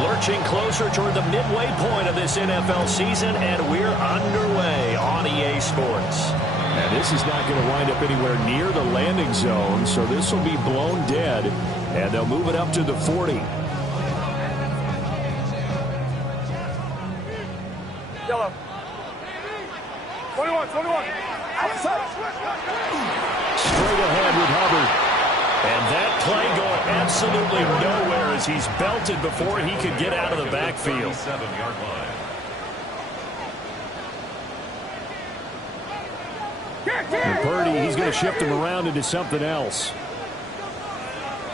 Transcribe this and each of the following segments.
Lurching closer toward the midway point of this NFL season, and we're underway on EA Sports. And this is not going to wind up anywhere near the landing zone, so this will be blown dead, and they'll move it up to the 40. Yellow. 21. Outside. Straight ahead with Hubbard. And that play going absolutely nowhere as he's belted before he could get out of the backfield. And Purdy, he's going to shift him around into something else.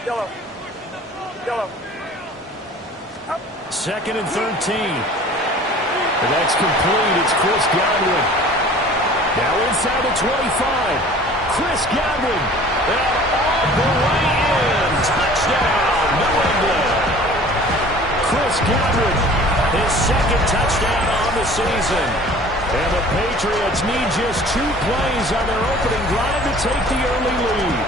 Yellow. Second and 13. And that's complete. It's Chris Godwin. Now inside the 25. Chris Godwin. And all the way in. Touchdown, New England. Chris Godwin. His second touchdown on the season. And the Patriots need just 2 plays on their opening drive to take the early lead.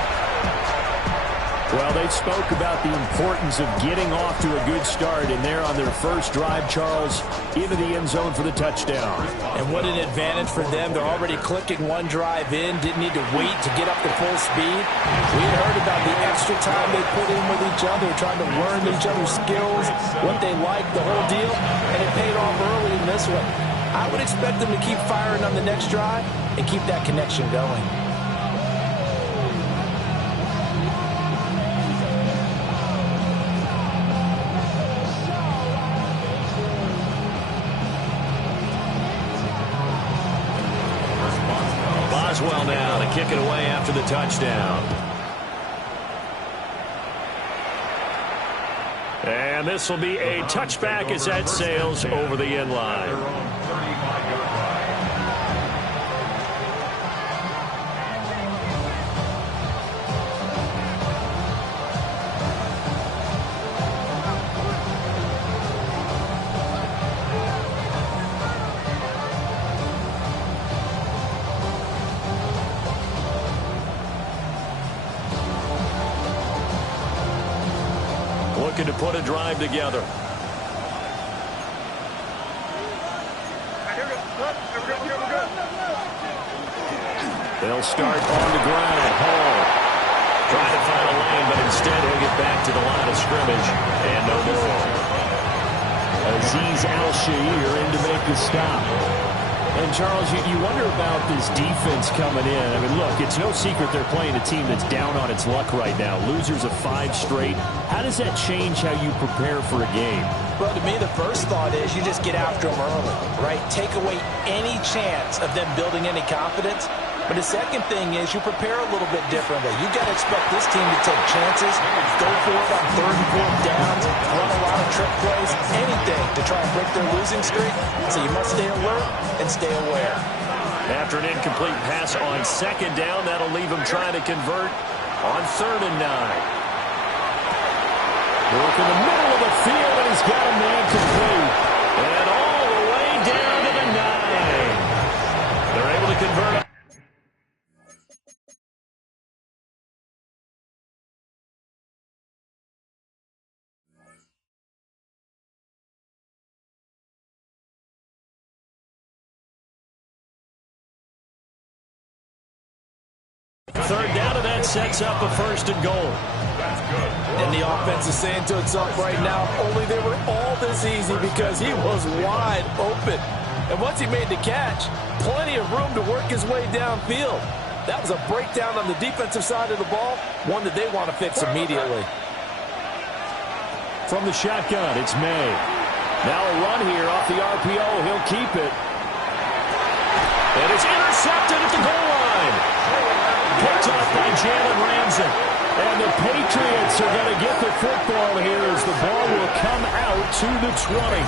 Well, they spoke about the importance of getting off to a good start, and they're on their first drive, Charles, into the end zone for the touchdown. And what an advantage for them. They're already clicking one drive in, didn't need to wait to get up to full speed. We had heard about the extra time they put in with each other, trying to learn each other's skills, what they like, the whole deal, and it paid off early in this one. I would expect them to keep firing on the next drive and keep that connection going. Boswell now to kick it away after the touchdown. And this will be a touchback as that sails over the end line. Looking to put a drive together. They'll start on the ground. Hall trying to find a lane, but instead he'll get back to the line of scrimmage and no more. Azeez Al-Shaair in to make the stop. And, Charles, you wonder about this defense coming in. I mean, look, it's no secret they're playing a team that's down on its luck right now. Losers of 5 straight. How does that change how you prepare for a game? Well, to me, the first thought is you just get after them early, right? Take away any chance of them building any confidence. But the second thing is you prepare a little bit differently. You got to expect this team to take chances, go for it on 3rd and 4th downs, run a lot of trick plays, anything to try and break their losing streak. So you must stay alert and stay aware. After an incomplete pass on 2nd down, that'll leave him trying to convert on 3rd and 9. Look in the middle of the field, and he's got a man complete. And all the way down to the 9. They're able to convert. Third down, and that sets up a 1st and goal. And the offense is saying to itself right now, only they were all this easy because he was wide open. And once he made the catch, plenty of room to work his way downfield. That was a breakdown on the defensive side of the ball, one that they want to fix immediately. From the shotgun, it's May. Now a run here off the RPO. He'll keep it. And it's intercepted at the goal line. Picked up by Jalen Ramsey. And the Patriots are going to get the football here as the ball will come out to the 20.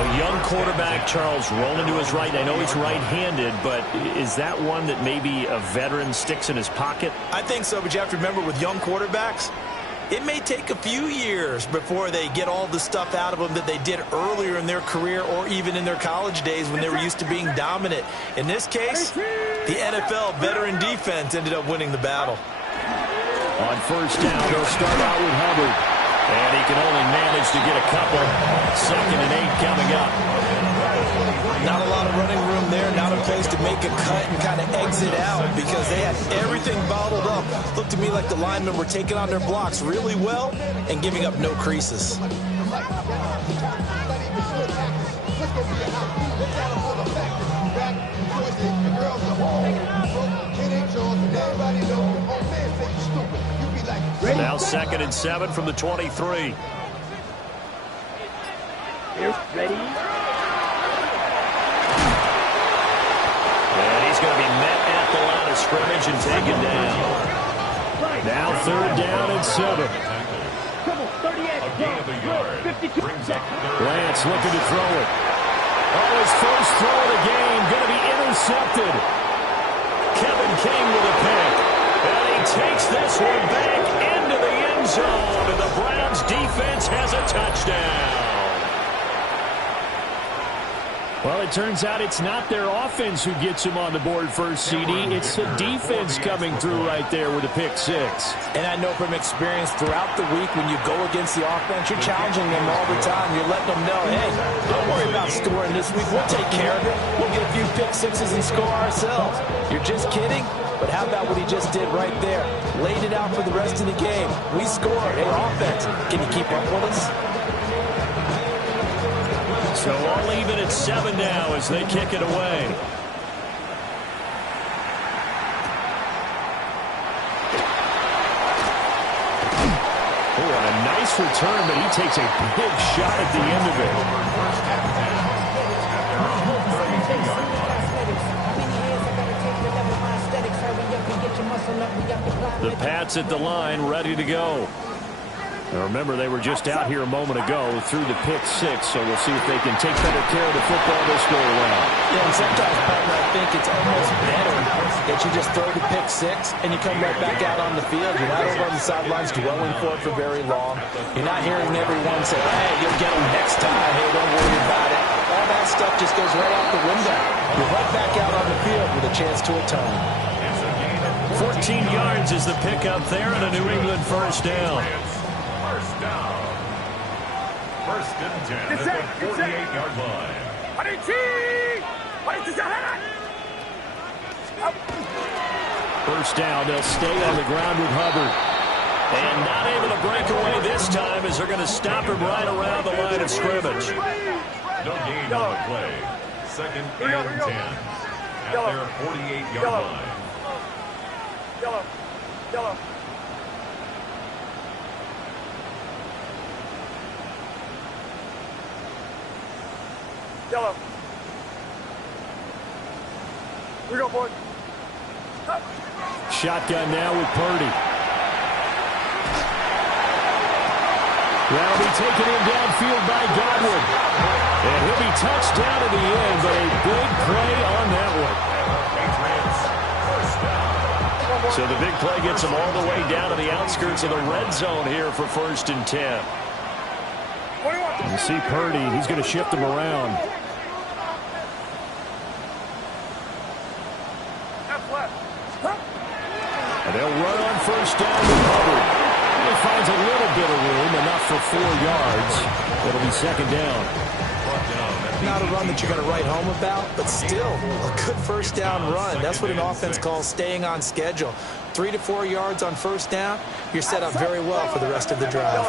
A young quarterback, Charles, rolling to his right. I know he's right-handed, but is that one that maybe a veteran sticks in his pocket? I think so, but you have to remember with young quarterbacks, it may take a few years before they get all the stuff out of them that they did earlier in their career or even in their college days when they were used to being dominant. In this case, the NFL veteran defense ended up winning the battle. On 1st down, they'll start out with Hubbard. And he can only manage manages to get a couple. 2nd and 8 coming up. Not a lot of running room there. Not a place to make a cut and kind of exit out because they had everything bottled up. Looked to me like the linemen were taking on their blocks really well and giving up no creases. Now 2nd and 7 from the 23. Ready? And he's going to be met at the line of scrimmage and taken down. Now 3rd down and 7. Lance looking to throw it. Oh, his first throw of the game going to be intercepted. Kevin King with a pick. And he takes this one back into the end zone. And the Browns defense has a touchdown. Well, it turns out it's not their offense who gets him on the board first, CD. It's the defense coming through right there with a pick 6. And I know from experience throughout the week when you go against the offense, you're challenging them all the time. You're letting them know, hey, don't worry about scoring this week. We'll take care of it. We'll get a few pick 6s and score ourselves. You're just kidding? But how about what he just did right there? Laid it out for the rest of the game. We scored. Hey, offense, can you keep up with us? So all even at 7 now as they kick it away. Oh, and a nice return, but he takes a big shot at the end of it. The Pats at the line, ready to go. Now remember, they were just out here a moment ago through the pick 6, so we'll see if they can take better care of the football this go around. Yeah, and sometimes, partner, I think it's almost better that you just throw the pick 6 and you come right back out on the field. You're not over on the sidelines dwelling for it for very long. You're not hearing everyone say, hey, you'll get them next time. Hey, don't worry about it. All that stuff just goes right out the window. You're right back out on the field with a chance to atone. 14 yards is the pickup there and a New England first down. First and 10 at the 48-yard line. First down, they'll stay on the ground with Hubbard. And not able to break away this time as they're going to stop him right around the line of scrimmage. No gain on the play. 2nd and 10 at their 48-yard line. Yellow. We go, boys. Shotgun now with Purdy. That'll be taken in downfield by Godwin. And he'll be touched down at the end, but a big play on that one. So the big play gets him all the way down to the outskirts of the red zone here for 1st and 10. You see Purdy, he's going to shift him around. And they'll run on first down with Hubbard. He finds a little bit of room, enough for 4 yards. It'll be 2nd down. Not a run that you're going to write home about, but still a good first down run. That's what an offense calls staying on schedule. 3 to 4 yards on first down, you're set up very well for the rest of the drive.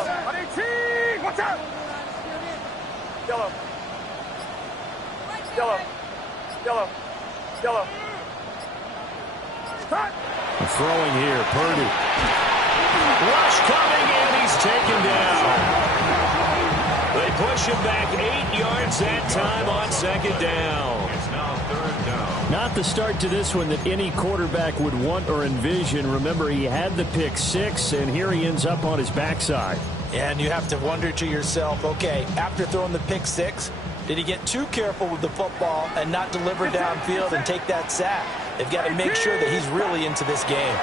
Yellow. Throwing here, Purdy. Rush coming, and he's taken down. They push him back 8 yards that time on 2nd down. It's now 3rd down. Not the start to this one that any quarterback would want or envision. Remember, he had the pick 6, and here he ends up on his backside. And you have to wonder to yourself, okay, after throwing the pick 6, did he get too careful with the football and not deliver downfield and take that sack? They've got to make sure that he's really into this game.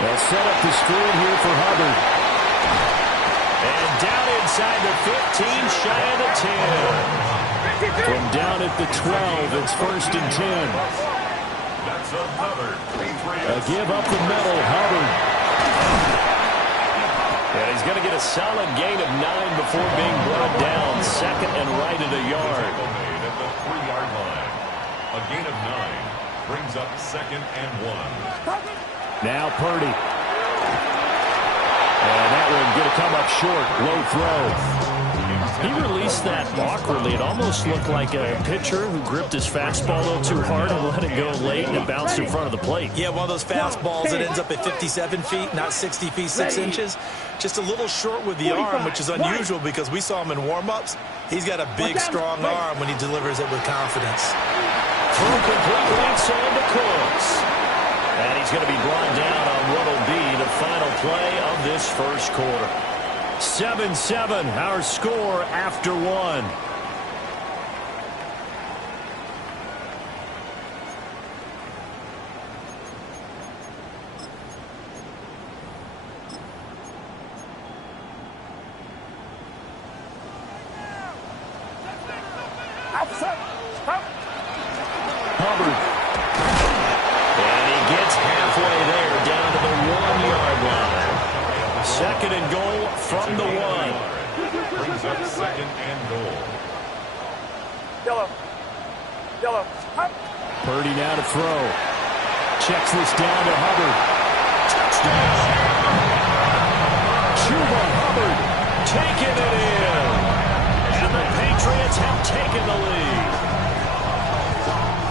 They'll set up the screen here for Hubbard. And down inside the 15, shy of the 10. From down at the 12, it's 1st and 10. That's another A give up the middle, Hubbard. And he's going to get a solid gain of 9 before being brought down. Second and right at a yard. Made at the 3-yard line. A gain of 9 brings up second and 1. Now Purdy. And that one going to come up short. Low throw. He released that awkwardly. It almost looked like a pitcher who gripped his fastball a little too hard and let it go late, and it bounced in front of the plate. Yeah, one of those fastballs that ends up at 57 feet, not 60 feet, 6 inches. Just a little short with the arm, which is unusual because we saw him in warm-ups. He's got a big, strong arm when he delivers it with confidence. Through complete inside to Cooks. And he's going to be brought down on what will be the final play of this first quarter. 7-7, our score after 1. Hubbard. And he gets halfway there, down to the 1-yard line. Second and goal from the 1. Brings up second and goal. Yellow. Yellow. Purdy now to throw. Checks this down to Hubbard. Touchdown! Chuba Hubbard taking it in. And the Patriots have taken the lead.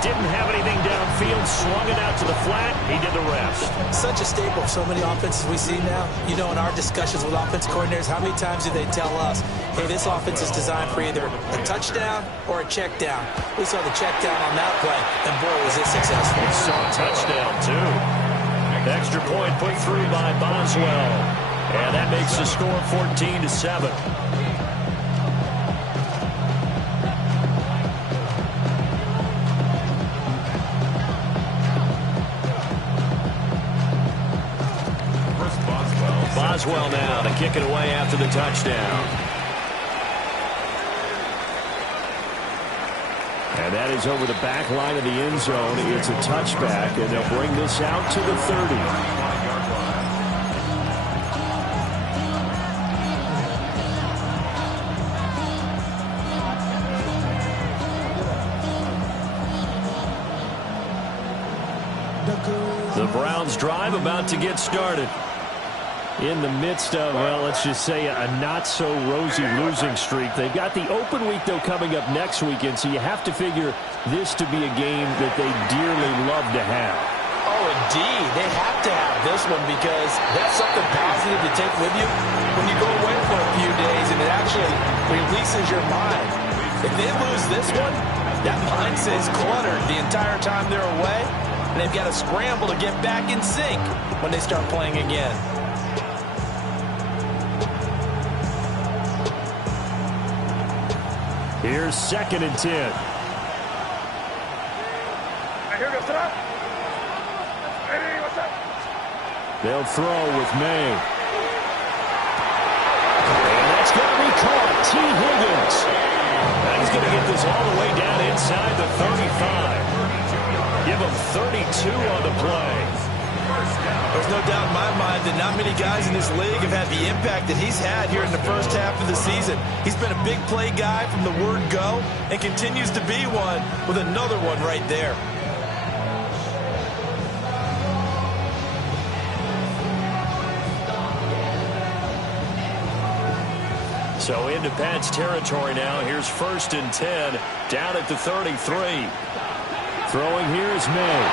Didn't have anything downfield, swung it out to the flat. He did the rest. Such a staple of so many offenses we see now. You know, in our discussions with offense coordinators, how many times do they tell us, hey, this offense is designed for either a touchdown or a check down. We saw the check down on that play, and boy, was it successful. We saw a touchdown, too. Extra point put through by Boswell. And that makes the score 14-7. Boswell now to kick it away after the touchdown. And that is over the back line of the end zone. It's a touchback, and they'll bring this out to the 30. The Browns drive about to get started. In the midst of, well, let's just say a not-so-rosy losing streak. They've got the open week, though, coming up next weekend, so you have to figure this to be a game that they dearly love to have. Oh, indeed. They have to have this one because that's something positive to take with you when you go away for a few days, and it actually releases your mind. If they lose this one, that mind stays cluttered the entire time they're away, and they've got to scramble to get back in sync when they start playing again. Here's second and 10. They'll throw with May. And that's going to be caught. T. Higgins. And he's going to get this all the way down inside the 35. Give him 32 on the play. There's no doubt in my mind that not many guys in this league have had the impact that he's had here in the first half of the season. He's been a big play guy from the word go and continues to be one with another one right there. So into Pats territory now. Here's first and 10 down at the 33. Throwing here is May.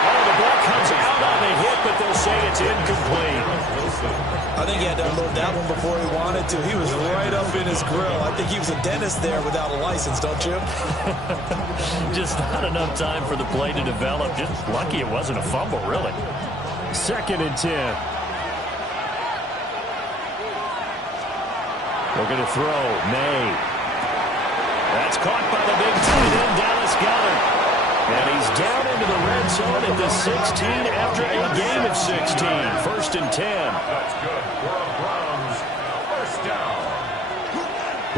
Oh, the ball comes out on the hit, but they'll say it's incomplete. I think he had to unload that one before he wanted to. He was right up in his grill. I think he was a dentist there without a license, don't you? Just not enough time for the play to develop. Just lucky it wasn't a fumble, really. Second and 10. They're going to throw. May. That's caught by the big tight end, Dallas Goedert. And he's down into the red zone at the 16 after a gain of 16. First and 10. That's good for a Browns first down.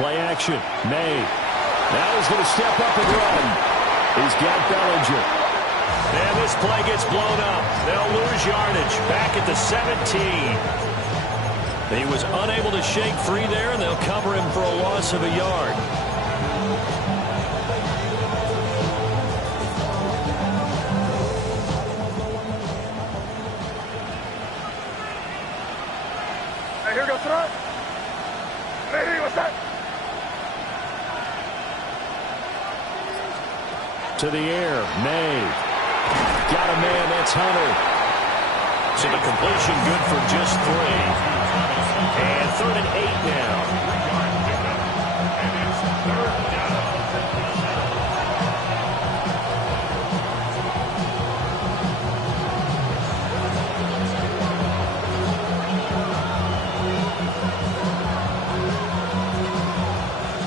Play action. May. Now he's going to step up and run. He's got Bellinger. And this play gets blown up. They'll lose yardage back at the 17. He was unable to shake free there, and they'll cover him for a loss of a yard. Hey, here goes throw. Ready, what's that? To the air, May. Got a man, that's Hunter. So the completion good for just 3. And 3rd and 8 now. And it's 3rd down.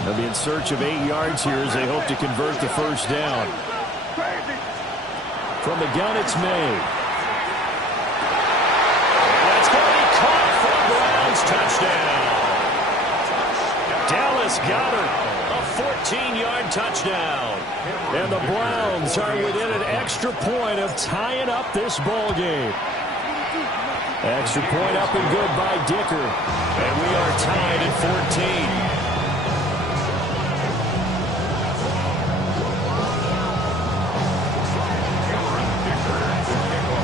They'll be in search of 8 yards here as they hope to convert the first down. From the gun, it's May. Touchdown. Dallas Goedert, a 14-yard touchdown. And the Browns are within an extra point of tying up this ball game. Extra point up and good by Dicker. And we are tied at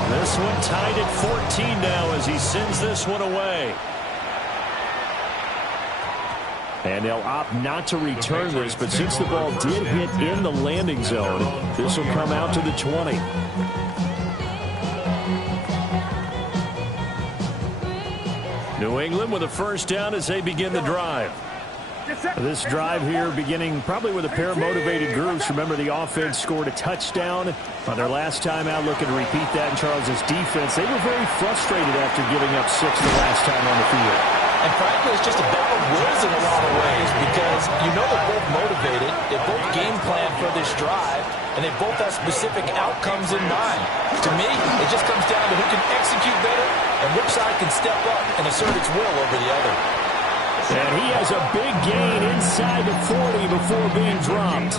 14. This one tied at 14 now as he sends this one away. And they'll opt not to return this, but since the ball did hit in the landing zone, this will come out to the 20. New England with a first down as they begin the drive. This drive here beginning probably with a pair of motivated groups. Remember, the offense scored a touchdown on their last time out, looking to repeat that in Charles's defense. They were very frustrated after giving up 6 the last time on the field. And frankly, it's just a battle of wills in a lot of ways because you know they're both motivated, they both game plan for this drive, and they both have specific outcomes in mind. To me, it just comes down to who can execute better and which side can step up and assert its will over the other. And he has a big gain inside the 40 before being dropped.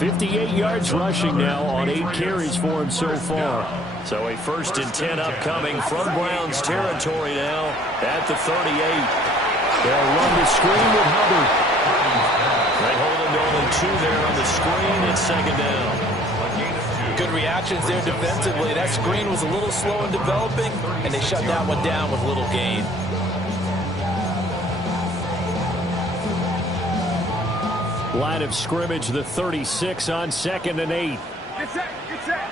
58 yards rushing now on 8 carries for him so far. So a 1st and 10 upcoming from Browns territory now at the 38. They'll run the screen with Hubbard. They hold him to only 2 there on the screen. It's 2nd down. Good reactions there defensively. That screen was a little slow in developing, and they shut that one down with little gain. Line of scrimmage, the 36 on 2nd and 8. Get set, get set.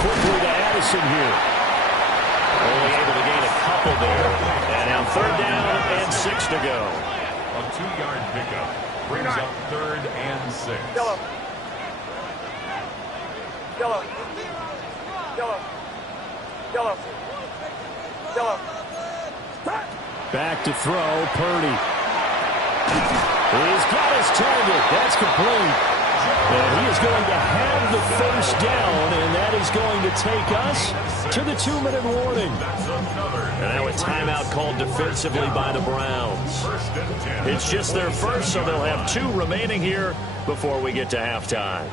Quickly to Addison here. Only able to gain a couple there. And now 3rd down and 6 to go. A 2-yard pickup brings up 3rd and 6. Yellow. Yellow. Yellow. Yellow. Yellow. Back to throw, Purdy. He's got his target. That's complete. And he is going to have the first down, and that is going to take us to the 2-minute warning. And now a timeout called defensively by the Browns. It's just their first, so they'll have 2 remaining here before we get to halftime.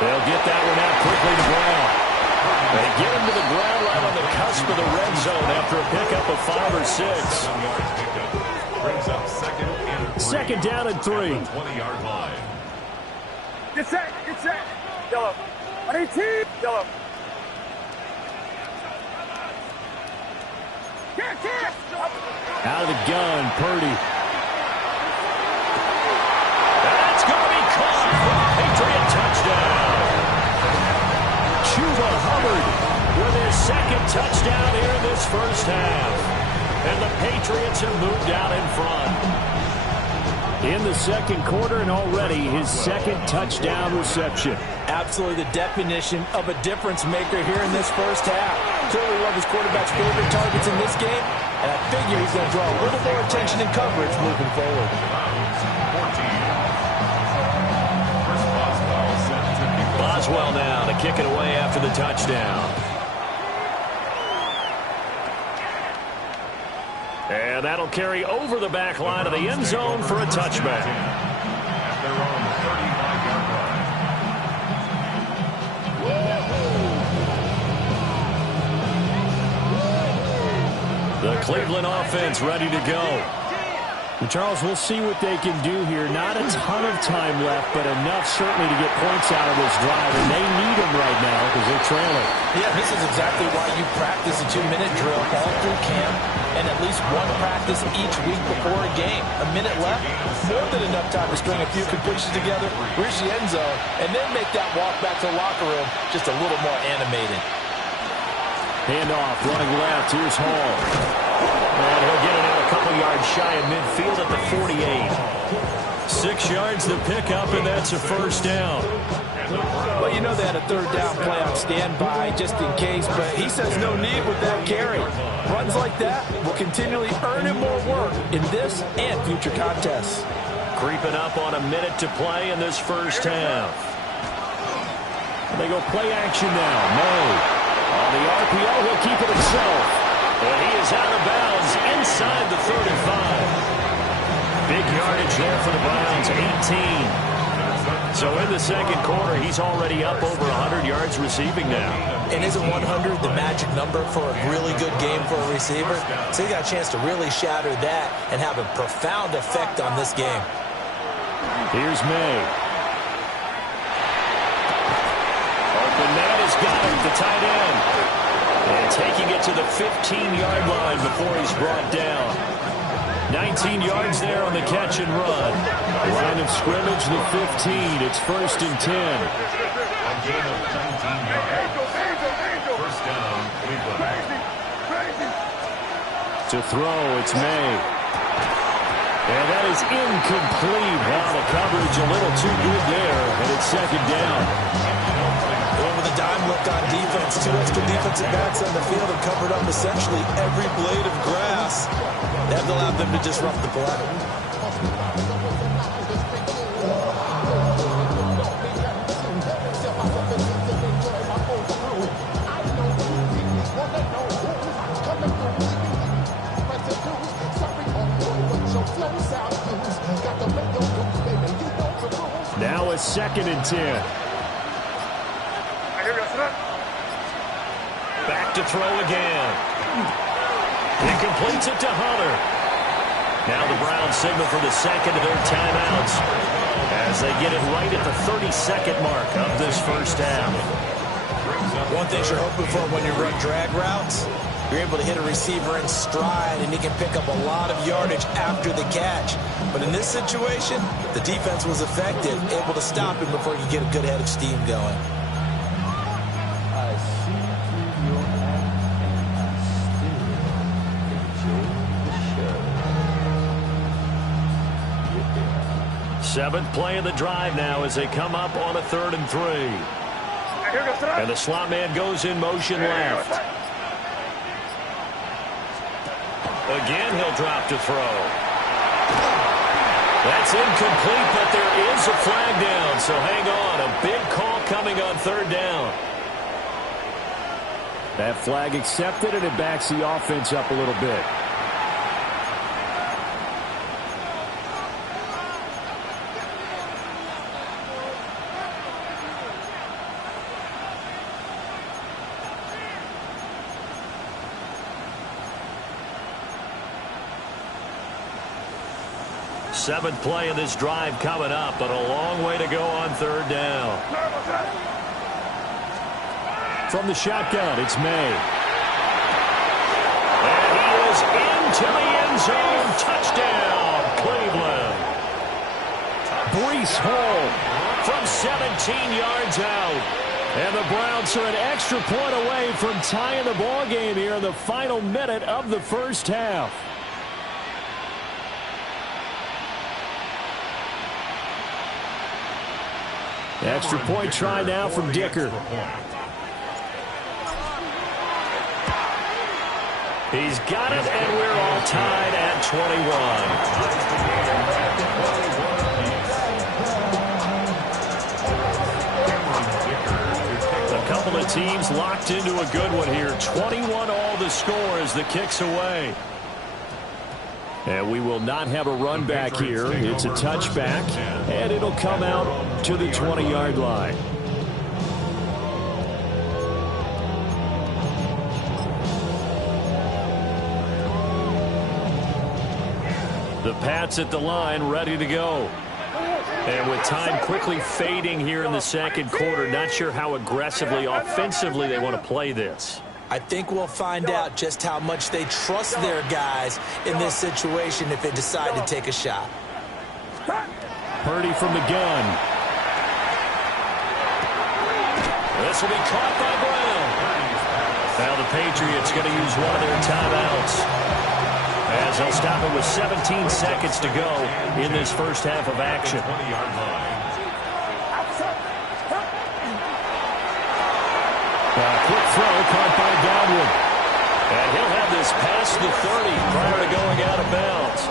They'll get that one out quickly to Brown. They get him to the ground line on the cusp of the red zone after a pickup of 5 or 6. Brings up 2nd down and 3. 20-yard line. Get set, get set. Yellow. 18. Yellow. Out of the gun, Purdy. That's going to be caught for a Patriot touchdown. Chuba Hubbard with his 2nd touchdown here in this first half. And the Patriots have moved out in front. In the 2nd quarter, and already his 2nd touchdown reception. Absolutely the definition of a difference maker here in this first half. Clearly one of his quarterback's favorite targets in this game, and I figure he's going to draw a little more attention and coverage moving forward. Boswell now to kick it away after the touchdown. And that'll carry over the back line of the end zone for a touchback. The Cleveland offense ready to go. And Charles, we'll see what they can do here. Not a ton of time left, but enough certainly to get points out of this drive. And they need them right now because they're trailing. Yeah, this is exactly why you practice a 2-minute drill all through camp and at least one practice each week before a game. A minute left, more than enough time to string a few completions together, reach the end zone, and then make that walk back to the locker room just a little more animated. Handoff, running left. Here's Hall. And he'll get it out a couple yards shy of midfield at the 48. 6 yards to pick up, and that's a first down. Well, you know they had a third down play on standby just in case, but he says no need with that carry. Runs like that will continually earn him more work in this and future contests. Creeping up on a minute to play in this first half. They go play action now. May. On the RPO, he'll keep it himself. And he is out of bounds inside the 35. Big yardage there for the Browns, 18. So in the second quarter, he's already up over 100 yards receiving now. And isn't 100 the magic number for a really good game for a receiver? So he got a chance to really shatter that and have a profound effect on this game. Here's May. Open man has got it, the tight end. And taking it to the 15-yard line before he's brought down. 19 yards there on the catch and run. Line of scrimmage, the 15. It's 1st and 10. A gain of 19 yards. First down, Cleveland. To throw, it's May. And that is incomplete. Wow, the coverage a little too good there. And it's second down. Well, with a dime look on defense, 2 extra defensive backs on the field have covered up essentially every blade of grass. That allowed them to disrupt the play. Now it's 2nd and 10. Back to throw again. He completes it to Hunter. Now the Browns signal for the second of their timeouts as they get it right at the 32nd mark of this first half. One thing you're hoping for when you run drag routes, you're able to hit a receiver in stride and he can pick up a lot of yardage after the catch. But in this situation, the defense was effective, able to stop him before he could get a good head of steam going. Seventh play of the drive now as they come up on a 3rd and 3. And the slot man goes in motion left. Again, he'll drop to throw. That's incomplete, but there is a flag down, so hang on. A big call coming on 3rd down. That flag accepted, and it backs the offense up a little bit. Seventh play of this drive coming up, but a long way to go on 3rd down. From the shotgun, it's May. And he is into the end zone. Touchdown, Cleveland. Breece Hall From 17 yards out. And the Browns are an extra point away from tying the ball game here in the final minute of the first half. Extra point try now from Dicker. He's got it, and we're all tied at 21. A couple of teams locked into a good one here. 21 all the score as the kick's away. And we will not have a run back here. It's a touchback, and it'll come out to the 20-yard line. The Pats at the line, ready to go. And with time quickly fading here in the second quarter, not sure how aggressively, offensively they want to play this. I think we'll find out just how much they trust their guys in this situation if they decide to take a shot. Purdy from the gun. This will be caught by Brown. Now the Patriots going to use one of their timeouts, as they'll stop it with 17 seconds to go in this first half of action. Quick throw caught by Godwin. And he'll have this past the 30 prior to going out of bounds.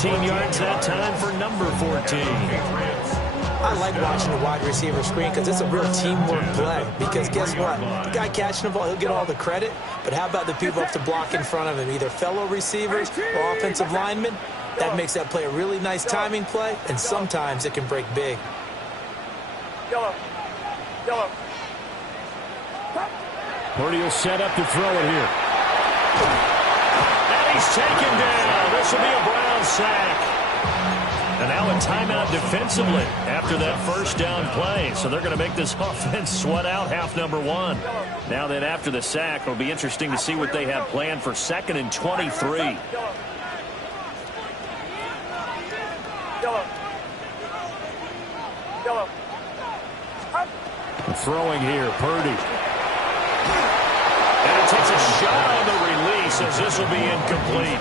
14 yards that time for number 14. I like watching the wide receiver screen because it's a real teamwork play. Because guess what? The guy catching the ball, he'll get all the credit. But how about the people up to block in front of him, either fellow receivers or offensive linemen? That makes that play a really nice timing play, and sometimes it can break big. Yellow. Purdy will set up to throw it here. And he's taken down. This will be a Brown sack. And now a timeout defensively after that first down play. So they're going to make this offense sweat out half number one. Now then after the sack, it'll be interesting to see what they have planned for 2nd and 23. Throwing here, Purdy. And it takes a shot on the release as this will be incomplete.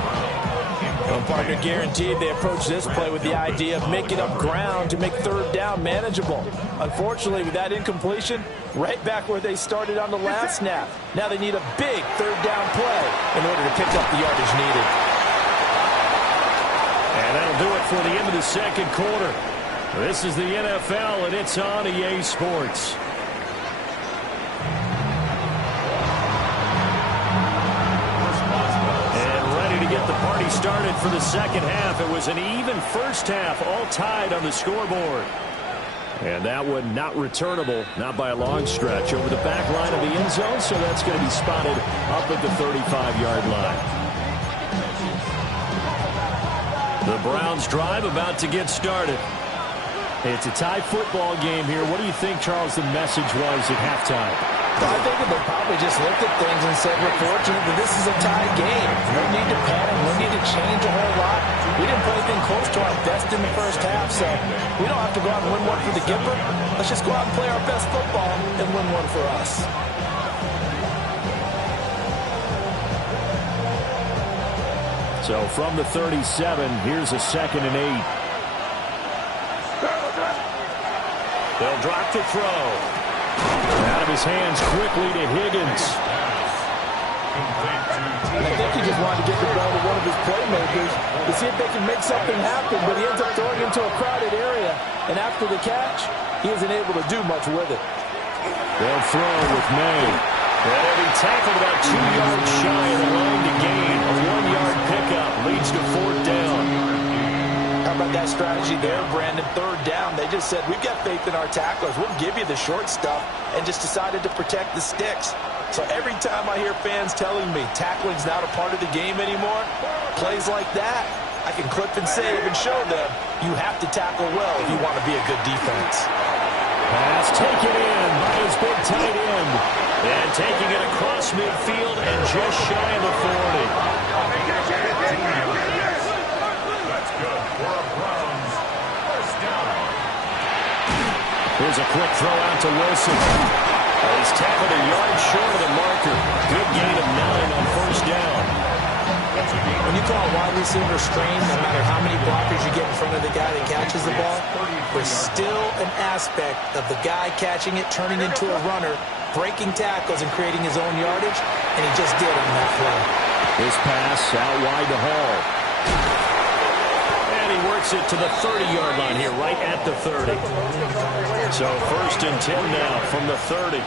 Well, partner, guaranteed they approach this play with the idea of making up ground to make third down manageable. Unfortunately, with that incompletion, right back where they started on the last snap. Now they need a big third down play in order to pick up the yardage needed. And that'll do it for the end of the second quarter. This is the NFL, and it's on EA Sports. Get the party started for the second half. It was an even first half, all tied on the scoreboard. And that one not returnable, not by a long stretch, over the back line of the end zone, so that's going to be spotted up at the 35-yard line. The Browns drive about to get started. It's a tie football game here. What do you think, Charles, the message was at halftime? Well, I think they probably just looked at things and said, we're fortunate that this is a tie game. No need to panic. No need to change a whole lot. We didn't play anything close to our best in the first half, so we don't have to go out and win one for the Gipper. Let's just go out and play our best football and win one for us. So from the 37, here's a 2nd and 8. They'll drop to throw. Out of his hands quickly to Higgins. I think he just wanted to get the ball to one of his playmakers to see if they can make something happen, but he ends up throwing into a crowded area. And after the catch, he isn't able to do much with it. They'll throw with May. And he tackled about 2 yards shy of the line to gain. A 1-yard pickup leads to 4th down. How about that strategy there, Brandon? 3rd down. They just said, we've got faith in our tacklers. We'll give you the short stuff, and just decided to protect the sticks. So every time I hear fans telling me tackling's not a part of the game anymore, plays like that, I can clip and save and show them you have to tackle well if you want to be a good defense. Pass taken in by his big tight end. And taking it across midfield and just shy of the 40. Here's a quick throw out to Wilson. He's tackled a yard short of the marker. Good gain of 9 on 1st down. When you call a wide receiver screen, no matter how many blockers you get in front of the guy that catches the ball, there's still an aspect of the guy catching it, turning into a runner, breaking tackles and creating his own yardage, and he just did on that play. This pass out wide to Hall. And he works it to the 30-yard line here, right at the 30. So 1st and 10 now from the 30.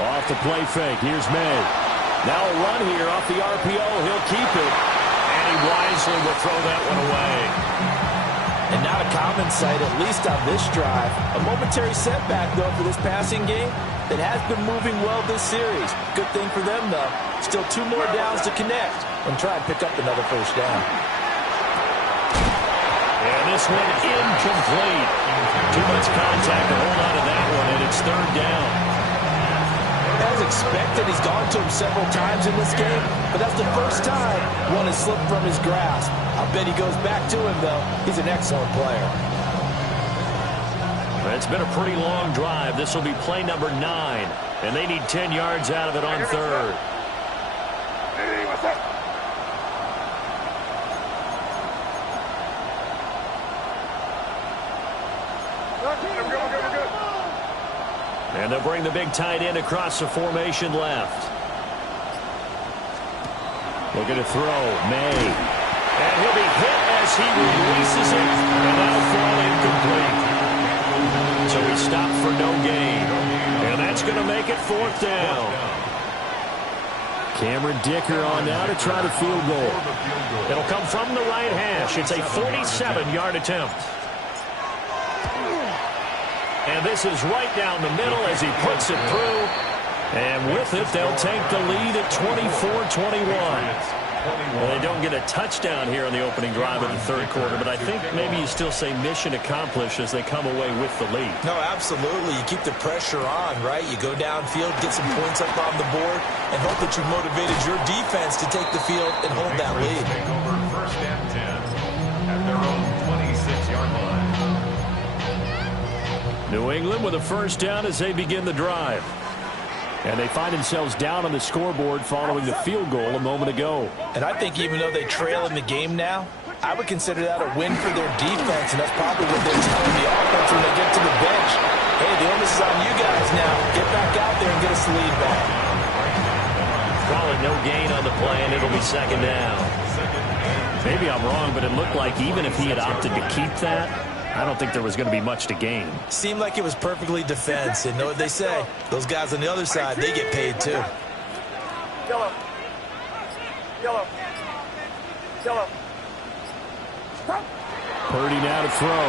Off the play fake. Here's May. Now a run here off the RPO. He'll keep it. And he wisely will throw that one away. And not a common sight, at least on this drive. A momentary setback, though, for this passing game that has been moving well this series. Good thing for them, though. Still 2 more downs to connect and try and pick up another first down. And this one incomplete. Too much contact to hold on to that one, and it's 3rd down. As expected, he's gone to him several times in this game, but that's the first time one has slipped from his grasp. I'll bet he goes back to him, though. He's an excellent player. It's been a pretty long drive. This will be play number 9, and they need 10 yards out of it on 3rd. Hey, what's up? We're good. And they'll bring the big tight end across the formation left. Looking to throw, May. And he'll be hit as he releases it, and that'll fall incomplete. So he stopped for no gain. And that's going to make it 4th down. Cameron Dicker on now to try the field goal. It'll come from the right hash. It's a 47-yard attempt. And this is right down the middle as he puts it through. And with it, they'll take the lead at 24-21. Well, they don't get a touchdown here in the opening drive of the 3rd quarter, but I think maybe you still say mission accomplished as they come away with the lead. No, absolutely. You keep the pressure on, right? You go downfield, get some points up on the board, and hope that you've motivated your defense to take the field and hold that lead. Take over 1st and 10 at their own 26-yard line. New England with a first down as they begin the drive. And they find themselves down on the scoreboard following the field goal a moment ago. And I think even though they trail in the game now, I would consider that a win for their defense, and that's probably what they're telling the offense when they get to the bench. Hey, the onus is on you guys now. Get back out there and get us the lead back. Call it no gain on the play, and it'll be 2nd down. Maybe I'm wrong, but it looked like even if he had opted to keep that, I don't think there was going to be much to gain. Seemed like it was perfectly defense. And know what they say? Those guys on the other side, they get paid too. Yellow. Purdy now to throw. All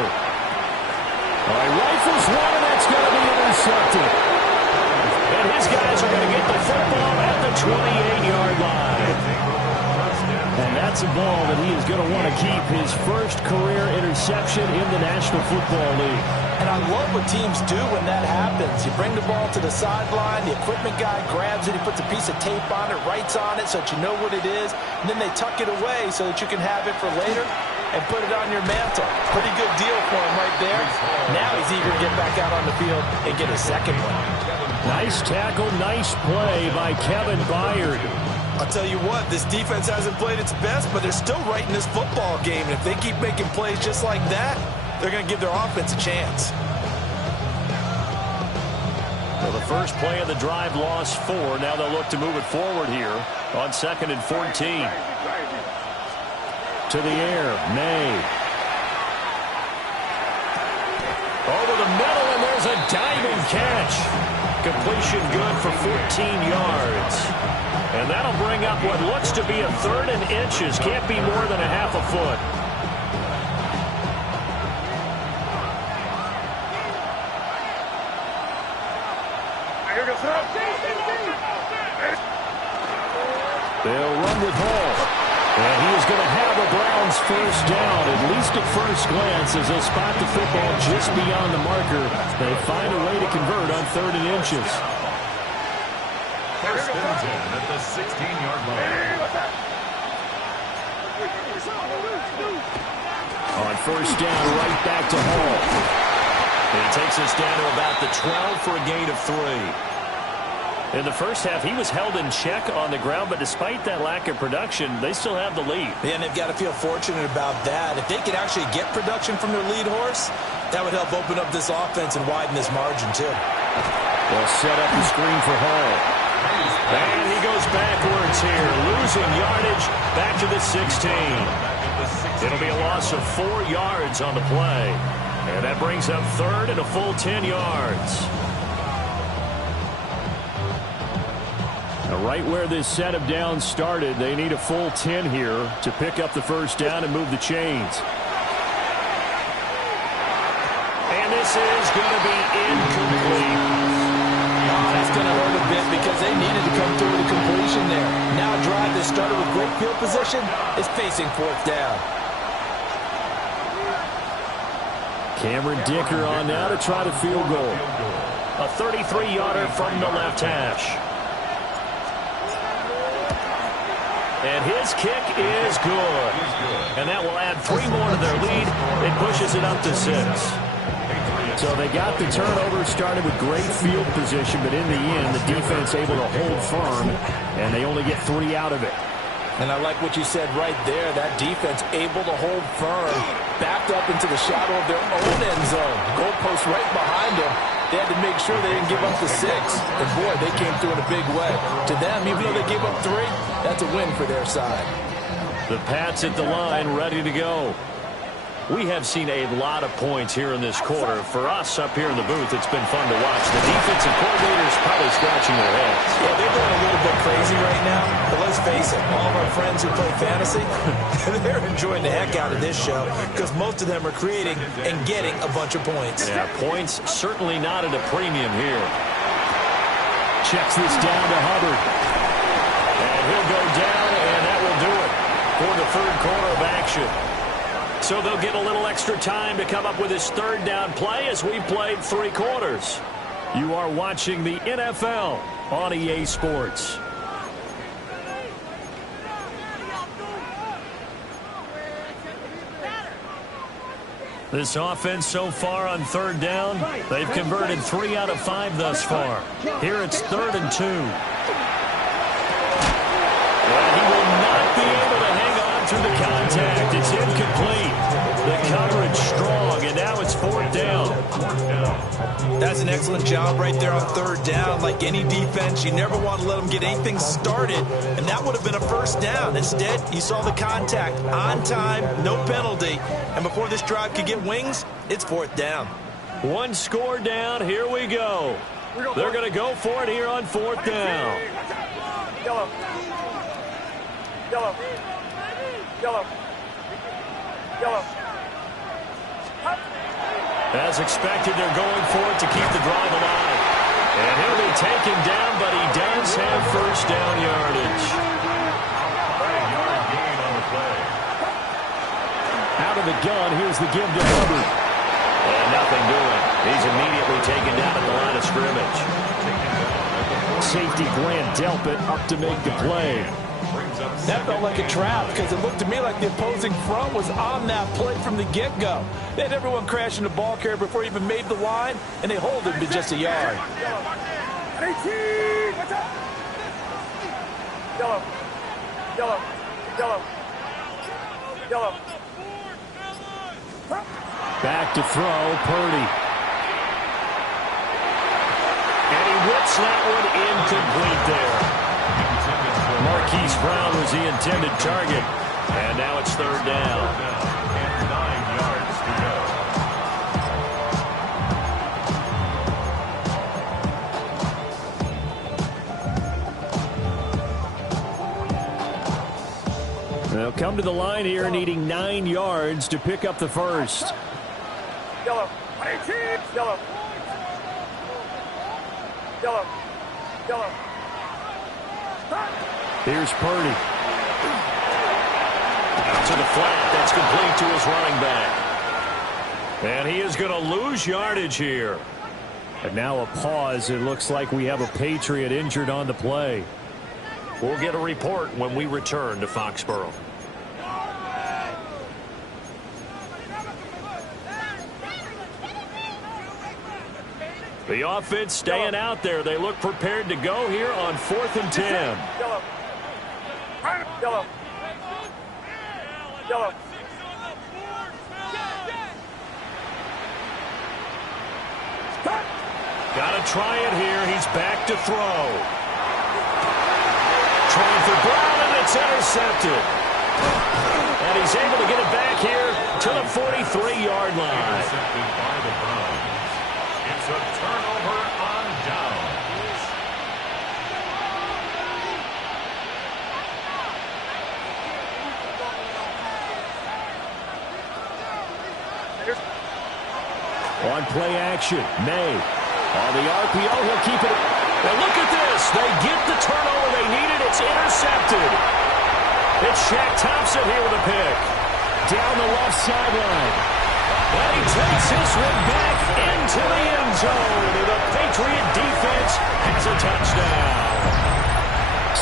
right, rifles one, and that's going to be intercepted. And his guys are going to get the football at the 28-yard line. And that's a ball that he is going to want to keep, his first career interception in the National Football League. And I love what teams do when that happens. You bring the ball to the sideline, the equipment guy grabs it, he puts a piece of tape on it, writes on it so that you know what it is, and then they tuck it away so that you can have it for later and put it on your mantle. Pretty good deal for him right there. Now he's eager to get back out on the field and get a second one. Nice tackle, nice play by Kevin Byard. I'll tell you what, this defense hasn't played its best, but they're still right in this football game. And if they keep making plays just like that, they're going to give their offense a chance. Well, the first play of the drive lost 4. Now they'll look to move it forward here on 2nd and 14. To the air, May. Over the middle, and there's a diving catch. Completion good for 14 yards. And that'll bring up what looks to be a 3rd and inches. Can't be more than a half a foot. They'll run with Hall. And he is going to have a Browns first down, at least at first glance, as they'll spot the football just beyond the marker. They find a way to convert on 3rd and inches. 1st and 10 at the 16-yard line. On first down, right back to Hall. And he takes us down to about the 12 for a gain of 3. In the first half, he was held in check on the ground, but despite that lack of production, they still have the lead. And they've got to feel fortunate about that. If they could actually get production from their lead horse, that would help open up this offense and widen this margin, too. They'll set up the screen for Hall. And he goes backwards here, losing yardage back to the 16. It'll be a loss of 4 yards on the play. And that brings up 3rd and a full 10 yards. Now, right where this set of downs started, they need a full 10 here to pick up the first down and move the chains. this is going to be incomplete. Oh, that's going to hurt a bit because they needed to come through with a completion there. Now a drive that started with great field position is facing fourth down. Cameron Dicker on now to try the field goal. A 33-yarder from the left hash. And his kick is good. And that will add 3 more to their lead. It pushes it up to 6. So they got the turnover, started with great field position, but in the end, the defense able to hold firm, and they only get 3 out of it. And I like what you said right there. That defense able to hold firm, backed up into the shadow of their own end zone. Goalpost right behind them. They had to make sure they didn't give up the 6. And, boy, they came through in a big way. To them, even though they gave up 3, that's a win for their side. The Pats at the line, ready to go. We have seen a lot of points here in this quarter. For us up here in the booth, it's been fun to watch. The defensive coordinators probably scratching their heads. Yeah, they're going a little bit crazy right now. But let's face it, all of our friends who play fantasy, they're enjoying the heck out of this show because most of them are creating and getting a bunch of points. Yeah, points certainly not at a premium here. Checks this down to Hubbard. And he'll go down, and that will do it for the third quarter of action. So they'll get a little extra time to come up with his third down play as we played 3 quarters. You are watching the NFL on EA Sports. This offense so far on third down, they've converted 3 out of 5 thus far. Here it's 3rd and 2. Well, he will not be able to hang on through the contact. It's incomplete. The coverage strong, and now it's 4th down. That's an excellent job right there on 3rd down. Like any defense, you never want to let them get anything started, and that would have been a 1st down. Instead, you saw the contact on time, no penalty, and before this drive could get wings, it's 4th down. 1 score down. Here we go. They're going to go for it here on 4th down. Yellow. Yellow. Yellow. Yellow. As expected, they're going for it to keep the drive alive. And he'll be taken down, but he does have 1st down yardage. 5-yard gain on the play. Out of the gun, here's the give to Hubbard. And nothing doing. He's immediately taken down at the line of scrimmage. Safety Grant Delpit up to make the play. That felt like a trap because it looked to me like the opposing front was on that play from the get-go. They had everyone crashing the ball carrier before he even made the line, and they hold him to just a yard. 18! Watch out! Yellow. Yellow. Yellow. Yellow. Back to throw, Purdy. And he whips that one incomplete there. Marquise Brown was the intended target. And now it's 3rd down. And 9 yards to go. They'll come to the line here needing 9 yards to pick up the first. Yellow. 18! Yellow. Yellow. Yellow. Here's Purdy. Out to the flat. That's complete to his running back. And he is going to lose yardage here. And now a pause. It looks like we have a Patriot injured on the play. We'll get a report when we return to Foxborough. The offense staying out there. They look prepared to go here on 4th and 10. Yellow. Yellow. Yellow. Got to try it here. He's back to throw. Trying for Brown, and it's intercepted. And he's able to get it back here to the 43-yard line. Intercepted by the Browns. It's a turnover on downs. On play action, May. On the RPO, he'll keep it. And look at this. They get the turnover they needed. It's intercepted. It's Shaq Thompson here with a pick. Down the left sideline. And he takes this one back into the end zone. The Patriot defense has a touchdown.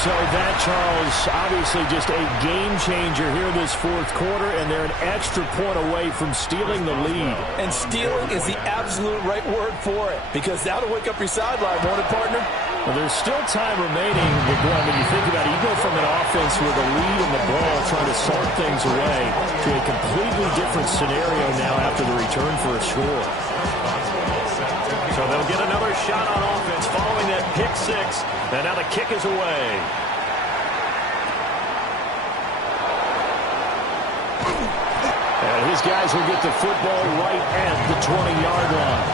So that, Charles, obviously just a game changer here this fourth quarter, and they're an extra point away from stealing the lead. And stealing is the absolute right word for it, because that'll wake up your sideline, won't it, partner? Well, there's still time remaining. When you think about it, you go from an offense with a lead in the ball trying to salt things away to a completely different scenario now after the return for a score. So they'll get another shot on offense following that pick six. And now the kick is away. And his guys will get the football right at the 20-yard line.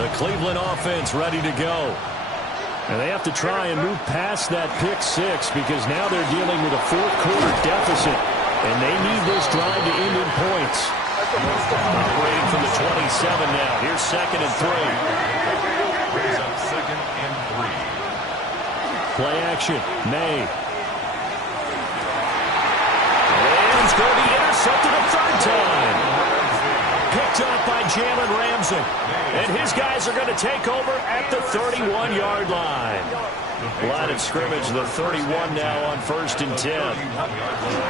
The Cleveland offense ready to go. And they have to try and move past that pick six because now they're dealing with a fourth quarter deficit. And they need this drive to end in points. Operating from the 27 now. Here's 2nd and 3. Brings up 2nd and 3. Play action. May. And it's going to be intercepted a third time. Picked up by Jalen Ramsey. And his guys are going to take over at the 31-yard line. Line of scrimmage, the 31 now on 1st and 10.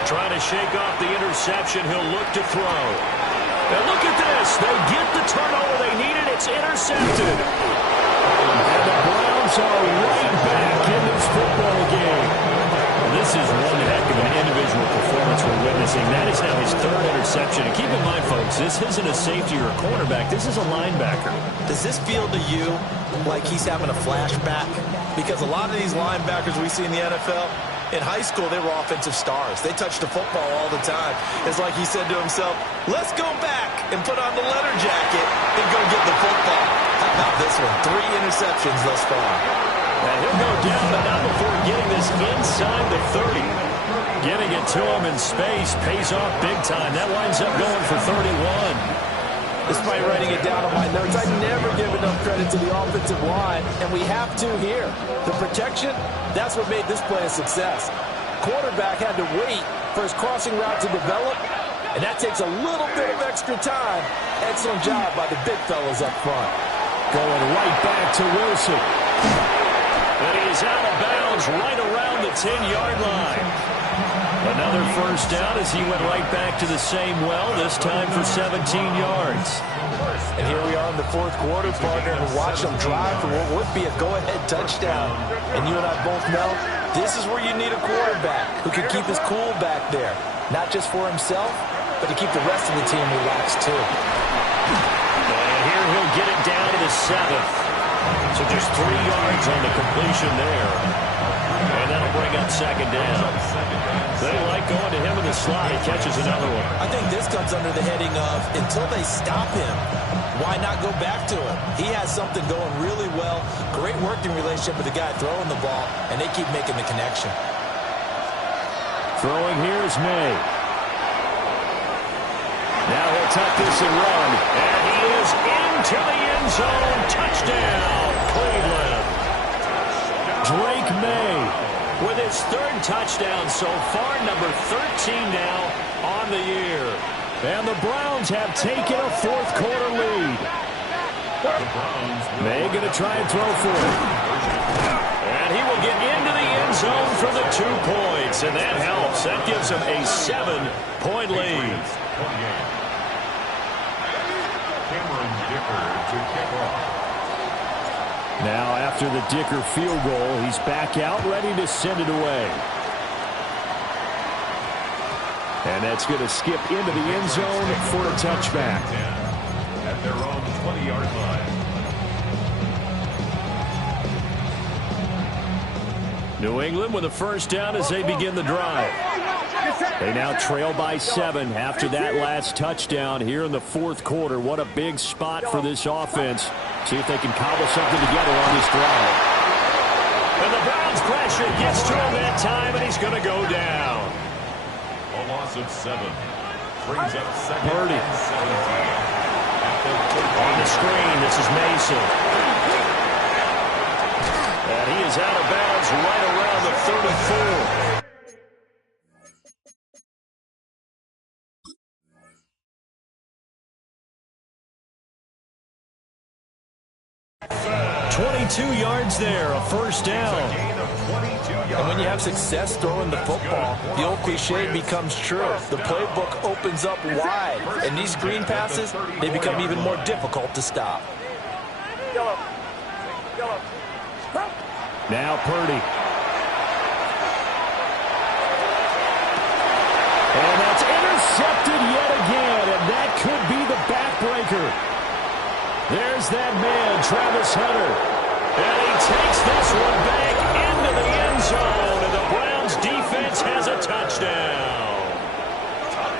Trying to shake off the interception. He'll look to throw. And look at this. They get the turnover they needed. It's intercepted. And the Browns are right back in this football game. This is one heck of an individual performance we're witnessing. That is now his 3rd interception. And keep in mind, folks, this isn't a safety or a cornerback. This is a linebacker. Does this feel to you like he's having a flashback? Because a lot of these linebackers we see in the NFL, in high school, they were offensive stars. They touched the football all the time. It's like he said to himself, let's go back and put on the leather jacket and go get the football. How about this one? 3 interceptions thus far. And he'll go down, but not before getting this inside the 30. Getting it to him in space pays off big time. That winds up going for 31. Despite writing it down on my notes, I never give enough credit to the offensive line, and we have to here. The protection, that's what made this play a success. Quarterback had to wait for his crossing route to develop, and that takes a little bit of extra time. Excellent job by the big fellas up front. Going right back to Wilson. And he's out of bounds right around the 10-yard line. Another first down as he went right back to the same well, this time for 17 yards. And here we are in the fourth quarter, partner, and watch them drive for what would be a go-ahead touchdown. And you and I both know this is where you need a quarterback who can keep his cool back there. Not just for himself, but to keep the rest of the team relaxed too. And here he'll get it down to the 7th. So just 3 yards on the completion there. And that'll bring up 2nd down. They like going to him in the slot. He catches another one. I think this comes under the heading of until they stop him, why not go back to him? He has something going really well. Great working relationship with the guy throwing the ball, and they keep making the connection. Throwing here is May. Now he'll tuck this and run. And he is into the end zone. Touchdown, Cleveland. Drake May with his 3rd touchdown so far, number 13 now on the year. And the Browns have taken a fourth quarter lead. May going to try and throw for it. And he will get into the end zone for the 2 points. And that helps. That gives him a 7-point lead. Cameron Dicker to kick off. Now, after the Dicker field goal, he's back out, ready to send it away. And that's going to skip into the end zone for a touchback. At their own 20-yard line. New England with a first down as they begin the drive. They now trail by 7 after that last touchdown here in the fourth quarter. What a big spot for this offense. See if they can cobble something together on this drive. And the Browns pressure gets to him that time, and he's going to go down. loss of 7. Brings up second Purdy. and 17. On the screen, this is Mason. And he is out of bounds right around the 34. 22 yards there, a first down. And when you have success throwing the football, the old cliche becomes true. The playbook opens up wide, and these screen passes, they become even more difficult to stop. Now Purdy. And that's intercepted yet again, and that could be the backbreaker. There's that man, Travis Hunter. And he takes this one back into the end zone, and the Browns defense has a touchdown.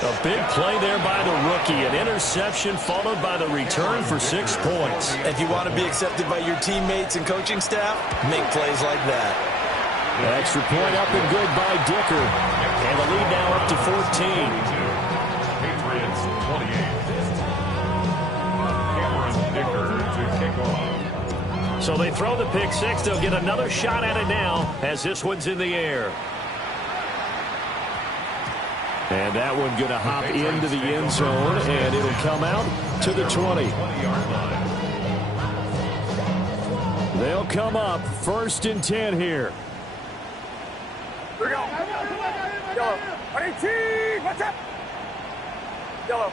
A big play there by the rookie, an interception followed by the return for 6 points. If you want to be accepted by your teammates and coaching staff, make plays like that. An extra point up and good by Dicker. And the lead now up to 14. Patriots 28. So they throw the pick six. They'll get another shot at it now as this one's in the air. And that one going to hop into the end zone, and it'll come out to the 20. They'll come up 1st and 10 here. Here we go. Yellow. 18. What's up? Yellow.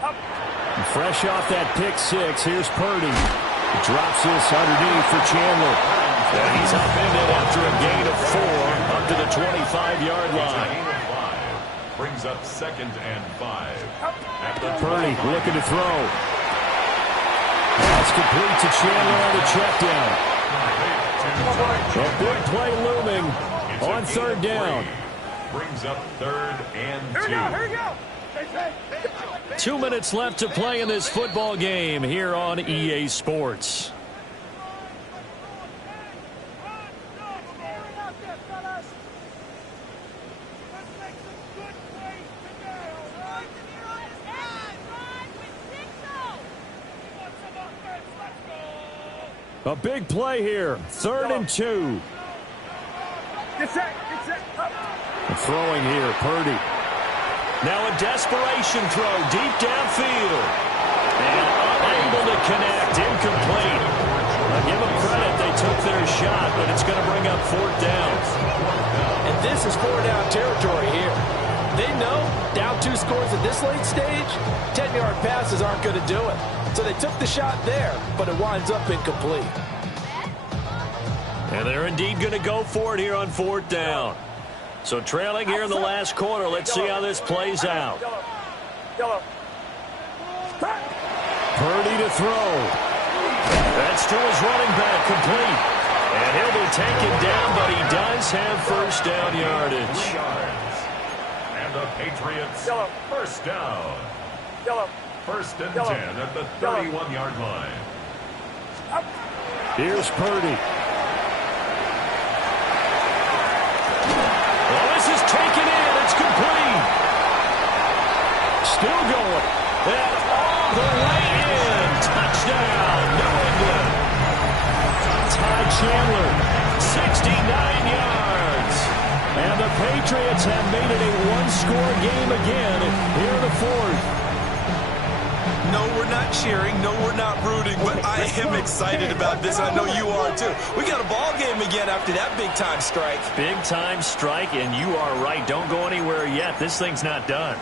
Up. Fresh off that pick six, here's Purdy. Drops this underneath for Chandler. And he's upended after a gain of 4 up to the 25-yard line. Brings up 2nd and 5. Purdy looking to throw. That's complete to Chandler on the check down. A big play looming on 3rd down. Brings up 3rd and 2. Here we go. 2 minutes left to play in this football game here on EA Sports. A big play here. 3rd and 2. Get set. Get set. Up. Throwing here, Purdy. Now a desperation throw deep downfield. And unable to connect. Incomplete. I give them credit. They took their shot, but it's going to bring up 4th down. And this is 4-down territory here. They know down 2 scores at this late stage, 10-yard passes aren't going to do it. So they took the shot there, but it winds up incomplete. And they're indeed going to go for it here on 4th down. So trailing here in the last quarter. Let's see how this plays out. Yellow. Purdy to throw. That's to his running back, complete. And he'll be taken down, but he does have 1st down yardage. And the Patriots, Yellow. 1st down. Yellow. 1st and Yellow. 10 at the 31-yard line. Here's Purdy. Well, this is taken in. It's complete. Still going. And all the way in. Touchdown, New England. Ty Chandler, 69 yards. And the Patriots have made it a one-score game again here in the 4th. No, we're not cheering. No, we're not rooting. But I am excited about this. I know you are, too. We got a ball game again after that big-time strike. Big-time strike, and you are right. Don't go anywhere yet. This thing's not done.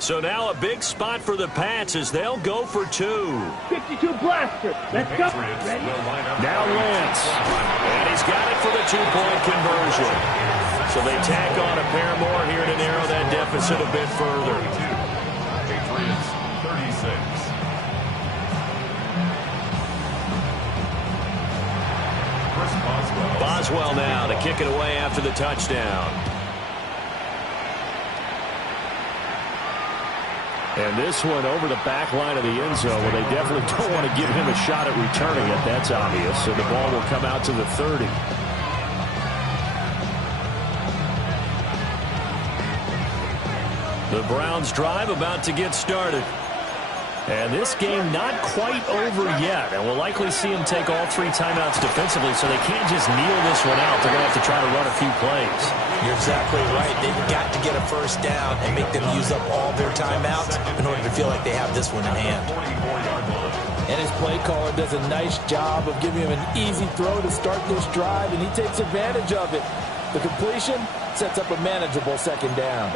So now a big spot for the Pats as they'll go for 2. 52 blaster. Let's go. Ready? Now Lance. And he's got it for the 2-point conversion. So they tack on a pair more here to narrow that deficit a bit further. Patriots 36. Boswell now to kick it away after the touchdown. And this one over the back line of the end zone. Well, they definitely don't want to give him a shot at returning it. That's obvious. So the ball will come out to the 30. The Browns drive about to get started. And this game not quite over yet. And we'll likely see him take all 3 timeouts defensively, so they can't just kneel this one out. They're going to have to try to run a few plays. You're exactly right. They've got to get a first down and make them use up all their timeouts in order to feel like they have this one in hand. And his play caller does a nice job of giving him an easy throw to start this drive, and he takes advantage of it. The completion sets up a manageable second down.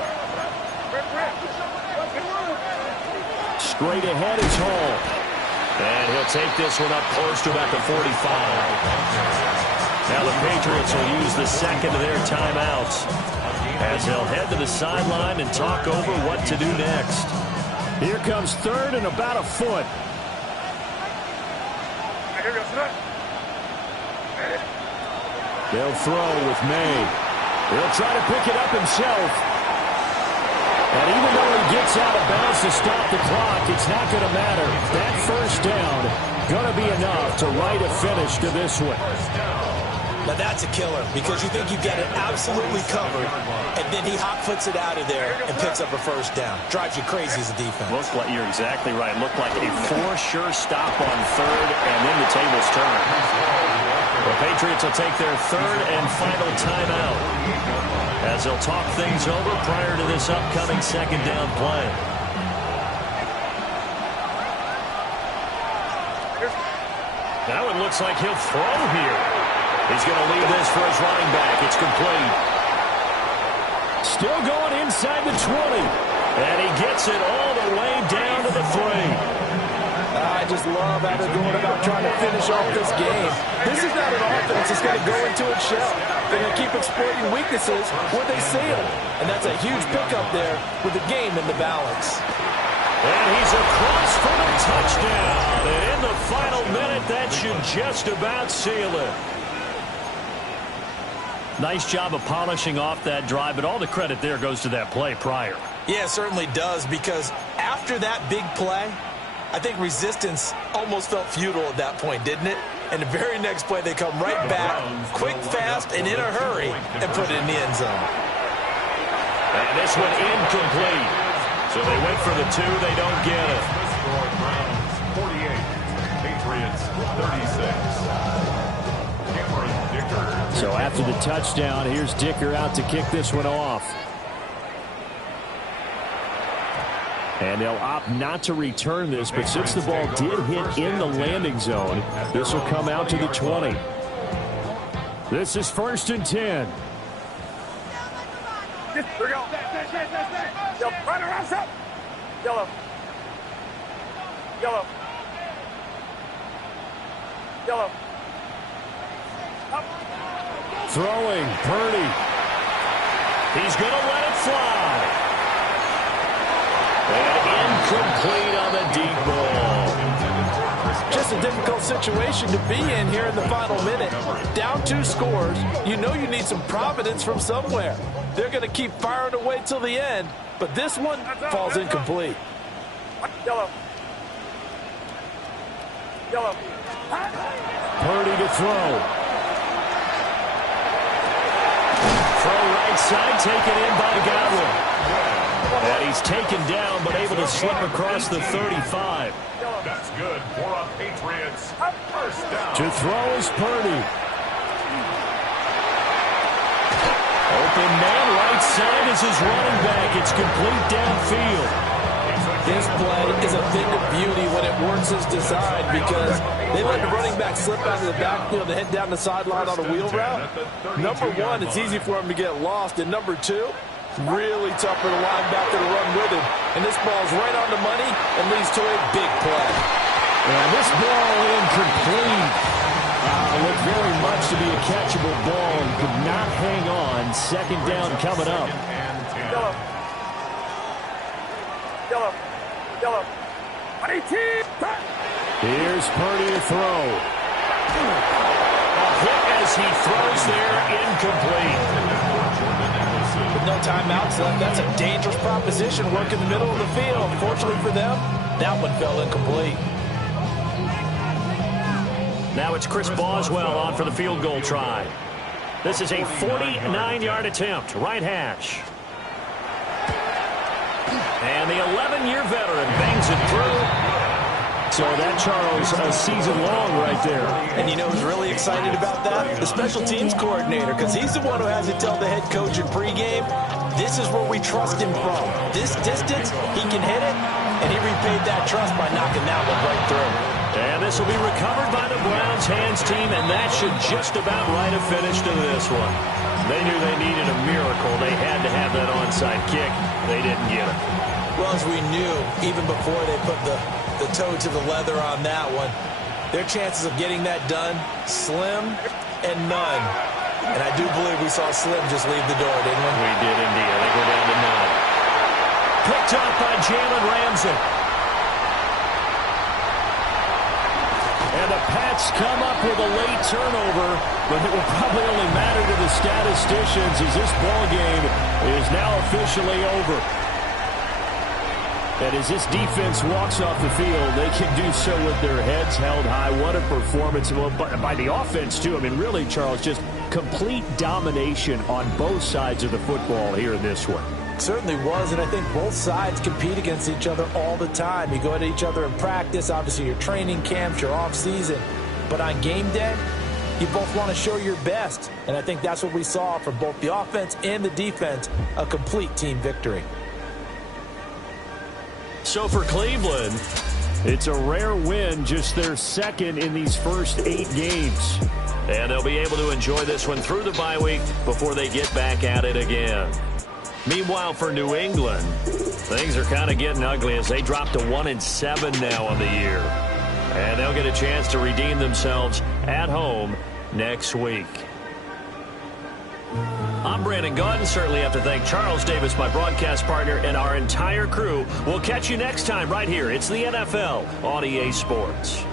Straight ahead is Hall. And he'll take this one up close to about the 45. Now the Patriots will use the second of their timeouts as they'll head to the sideline and talk over what to do next. Here comes third and about a foot. They'll throw with May. He'll try to pick it up himself. And even though he gets out of bounds to stop the clock, it's not going to matter. That first down going to be enough to write a finish to this one. Now that's a killer because you think you've got it absolutely covered, and then he hot-foots it out of there and picks up a first down. Drives you crazy as a defense. Looks like you're exactly right. Looked like a for-sure stop on third, and then the tables turn. The Patriots will take their third and final timeout as they'll talk things over prior to this upcoming second down play. Now it looks like he'll throw here. He's going to leave this for his running back. It's complete. Still going inside the 20. And he gets it all the way down to the 3. I just love how they're going about trying to finish off this game. This is not an offense that's going to go into its shell. They're going to keep exploiting weaknesses where they see them. And that's a huge pickup there with the game in the balance. And he's across for the touchdown. And in the final minute, that should just about seal it. Nice job of polishing off that drive, but all the credit there goes to that play prior. Yeah, it certainly does, because after that big play, I think resistance almost felt futile at that point, didn't it? And the very next play, they come right back, quick, fast, and in a hurry, and put it in the end zone. And this one incomplete. So they went for the 2, they don't get it. Browns 48, Patriots 36. So after the touchdown, here's Dicker out to kick this one off. And they'll opt not to return this, but since the ball did hit in the landing zone, this will come out to the 20. This is 1st and 10. Here we go. Yo, right around, up. Yellow. Yellow. Yellow. Up. Throwing, Purdy. He's going to let it fly. And incomplete on the deep ball. Just a difficult situation to be in here in the final minute. Down 2 scores. You know you need some providence from somewhere. They're going to keep firing away till the end, but this one falls incomplete. Yellow. Yellow. Purdy to throw. Throw right side, taken in by Godwin. And he's taken down, but able to slip across the 35. That's good for a Patriots first down. To throw is Purdy. Open man, right side is his running back. It's complete downfield. This play is a thing of beauty when it works as designed, because they let the running back slip out of the backfield and head down the sideline on a wheel route. Number 1, it's easy for him to get lost. And number 2, really tough for the linebacker to run with him. And this ball's right on the money and leads to a big play. And this ball incomplete. Looked very much to be a catchable ball and could not hang on. Second down coming up. Yellow. Yellow. Yellow. 18. Here's Purdy to throw. A hit as he throws there, incomplete. The with no timeouts left, that's a dangerous proposition. Work in the middle of the field. Fortunately for them, that one fell incomplete. Now it's Chris Boswell on for the field goal try. This is a 49-yard attempt, right hash. And the 11-year veteran bangs it through. So that, Charles, a season long right there. And you know who's really excited about that? The special teams coordinator, because he's the one who has to tell the head coach in pregame, this is where we trust him from. This distance, he can hit it, and he repaid that trust by knocking that one right through. And this will be recovered by the Browns hands team, and that should just about write a finish to this one. They knew they needed a miracle. They had to have that onside kick. They didn't get it. Well, as we knew, even before they put the toe to the leather on that one, their chances of getting that done, slim and none. And I do believe we saw Slim just leave the door, didn't we? We did indeed. I think we're down to none. Picked up by Jalen Ramsey. And the Pats come up with a late turnover, but it will probably only matter to the statisticians as this ball game is now officially over. And as this defense walks off the field, they can do so with their heads held high. What a performance by the offense, too. I mean, really, Charles, just complete domination on both sides of the football here in this one. Certainly was, and I think both sides compete against each other all the time. You go at each other in practice, obviously your training camps, your off-season. But on game day, you both want to show your best. And I think that's what we saw from both the offense and the defense, a complete team victory. So for Cleveland, it's a rare win, just their second in these first 8 games. And they'll be able to enjoy this one through the bye week before they get back at it again. Meanwhile, for New England, things are kind of getting ugly as they drop to 1-7 now on the year. And they'll get a chance to redeem themselves at home next week. I'm Brandon Gaudin. Certainly have to thank Charles Davis, my broadcast partner, and our entire crew. We'll catch you next time right here. It's the NFL on EA Sports.